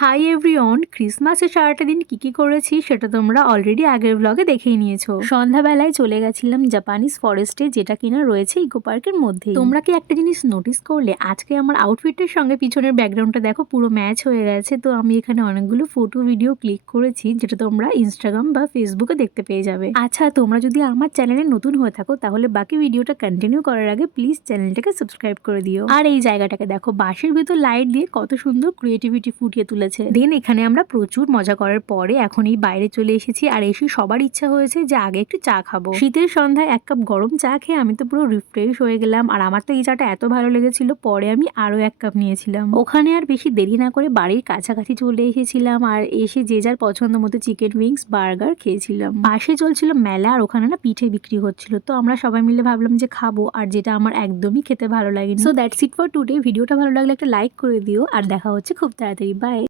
Hi everyone, ক্রিসমাসের সারাটা দিন কি করেছি সেটা তোমরা অলরেডি আগের ব্লগে দেখেই নিয়েছো। সন্ধ্যাবেলায় চলে গেছিলাম জাপানিজ ফরেস্টে, যেটা কিনা রয়েছে ইকো পার্কের মধ্যে। তোমরা কি একটা জিনিস নোটিস করলে, আজকে আমার আউটফিটের সঙ্গে পিছনের ব্যাকগ্রাউন্ডটা দেখো পুরো ম্যাচ হয়ে গেছে। তো আমি এখানে অনেকগুলো ফটো ভিডিও ক্লিক করেছি, যেটা তোমরা ইনস্টাগ্রাম বা ফেসবুকে দেখতে পেয়ে যাবে। আচ্ছা, তোমরা যদি আমার চ্যানেলে নতুন হয়ে থাকো তাহলে বাকি ভিডিওটা কন্টিনিউ করার আগে প্লিজ চ্যানেলটাকে সাবস্ক্রাইব করে দিও। আর এই জায়গাটাকে দেখো, বাঁশের ভিতর লাইট দিয়ে কত সুন্দর ক্রিয়েটিভিটি ফুটিয়ে তুলেছে। দেন এখানে আমরা প্রচুর মজা করার পরে এখন এই বাইরে চলে এসেছি, আর এসে সবার ইচ্ছা হয়েছে যে আগে একটু চা খাবো। শীতের সন্ধ্যায় এক কাপ গরম চা খেয়ে আমি তো পুরো রিফ্রেশ হয়ে গেলাম। আর আমার তো এই চাটা এত ভালো লেগেছিল, পরে আমি আরো এক কাপ নিয়েছিলাম। ওখানে আর বেশি দেরি না করে বাড়ির কাছাকাছি চলে এসেছিলাম, আর এসে যে যার পছন্দ মতো চিকেন উইংস, বার্গার খেয়েছিলাম। পাশে চলছিল মেলা, আর ওখানে না পিঠে বিক্রি হচ্ছিল। তো আমরা সবাই মিলে ভাবলাম যে খাবো, আর যেটা আমার একদমই খেতে ভালো লাগেনি। So that's it for today. ভিডিওটা ভালো লাগলে একটা লাইক করে দিও, আর দেখা হচ্ছে খুব তাড়াতাড়ি। বাই।